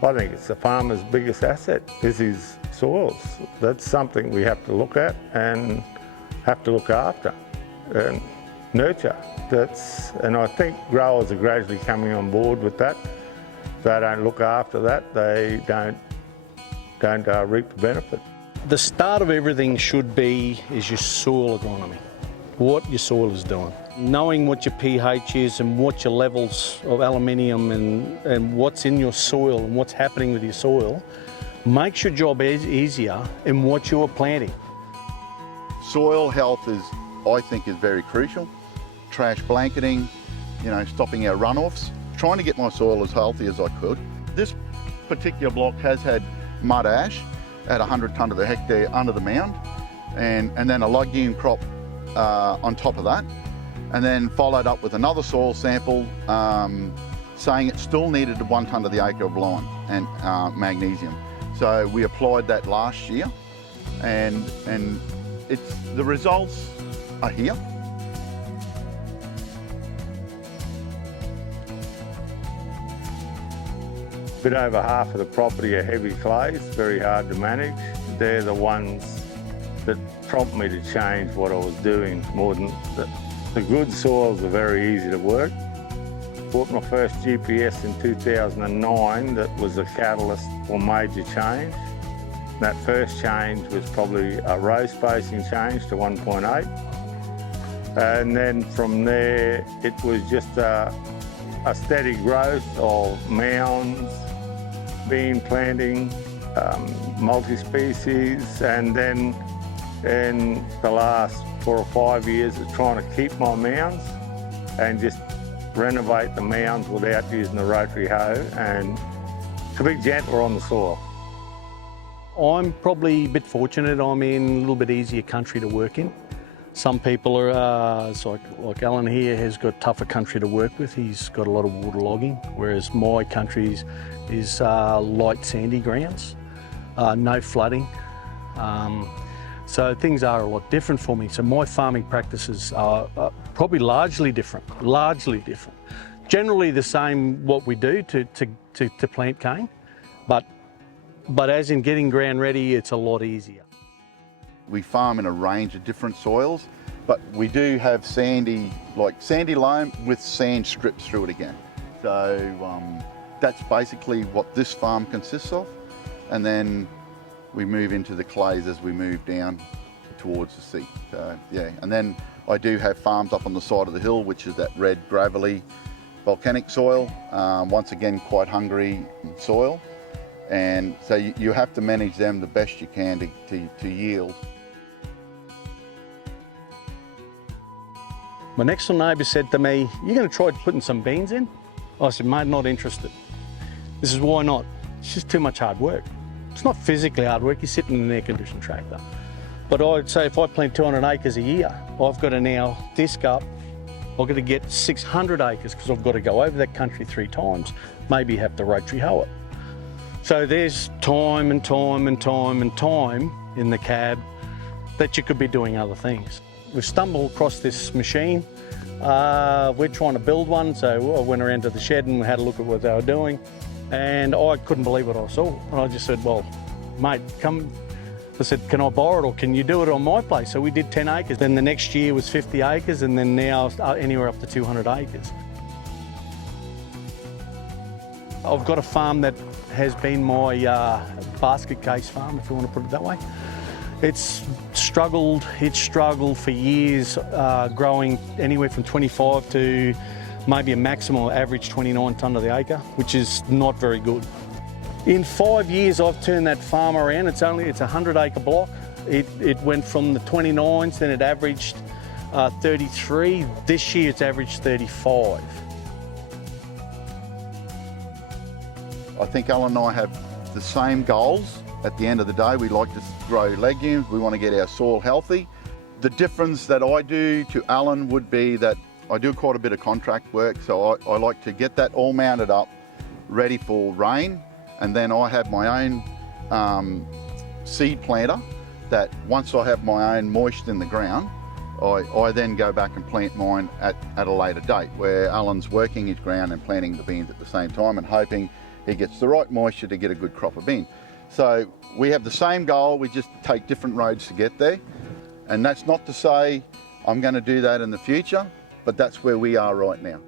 I think it's the farmer's biggest asset, is his soils. That's something we have to look at and have to look after and nurture. And I think growers are gradually coming on board with that. If they don't look after that, they don't reap the benefit. The start of everything should be is your soil agronomy, what your soil is doing. Knowing what your pH is and what your levels of aluminium and what's in your soil and what's happening with your soil makes your job easier in what you're planting. Soil health I think is very crucial. Trash blanketing, stopping our runoffs, trying to get my soil as healthy as I could. This particular block has had mud ash at 100 tonne to the hectare under the mound, and then a legume crop on top of that, and then followed up with another soil sample saying it still needed 1 tonne to the acre of lime and magnesium. So we applied that last year, and the results are here. A bit over half of the property are heavy clays, very hard to manage. They're the ones that prompt me to change what I was doing more than the good soils are very easy to work. Bought my first GPS in 2009 that was a catalyst for major change. That first change was probably a row spacing change to 1.8. And then from there, it was just a steady growth of mounds, bean planting, multi-species, and then in the last 4 or 5 years of trying to keep my mounds and just renovate the mounds without using the rotary hoe and to be gentler on the soil. I'm probably a bit fortunate. I'm in a little bit easier country to work in. Some people are, like Alan here, has got tougher country to work with. He's got a lot of waterlogging, whereas my country is light sandy grounds, no flooding. So things are a lot different for me. So my farming practices are probably largely different. Generally the same what we do to plant cane, but as in getting ground ready, it's a lot easier. We farm in a range of different soils, but we do have sandy loam with sand strips through it again. So that's basically what this farm consists of. And then we move into the clays as we move down towards the sea. So yeah, and then I do have farms up on the side of the hill, which is that red gravelly volcanic soil, once again quite hungry soil. And so you have to manage them the best you can to yield. My next door neighbour said to me, "You're going to try putting some beans in?" I said, "Mate, not interested." This is why not. It's just too much hard work. It's not physically hard work, you're sitting in an air-conditioned tractor. But I'd say if I plant 200 acres a year, I've got to now disc up, I've got to get 600 acres because I've got to go over that country 3 times, maybe have to rotary hoe it. So there's time and time and time and time in the cab that you could be doing other things. We've stumbled across this machine. We're trying to build one, so I went around to the shed and had a look at what they were doing, and I couldn't believe what I saw. And I just said, "Well, mate, come." I said, "Can I borrow it or can you do it on my place?" So we did 10 acres. Then the next year was 50 acres, and then now anywhere up to 200 acres. I've got a farm that has been my basket case farm, if you want to put it that way. It's struggled for years, growing anywhere from 25 to maybe a maximum average 29 tonne to the acre, which is not very good. In 5 years, I've turned that farm around. It's a 100-acre block. It went from the 29s, then it averaged 33. This year, it's averaged 35. I think Alan and I have the same goals. At the end of the day, we like to grow legumes. We want to get our soil healthy. The difference that I do to Alan would be that I do quite a bit of contract work, so I like to get that all mounted up, ready for rain, and then I have my own seed planter that once I have my own moist in the ground, I then go back and plant mine at a later date, where Alan's working his ground and planting the beans at the same time and hoping It gets the right moisture to get a good crop of bean. So we have the same goal, we just take different roads to get there. And that's not to say I'm going to do that in the future, but that's where we are right now.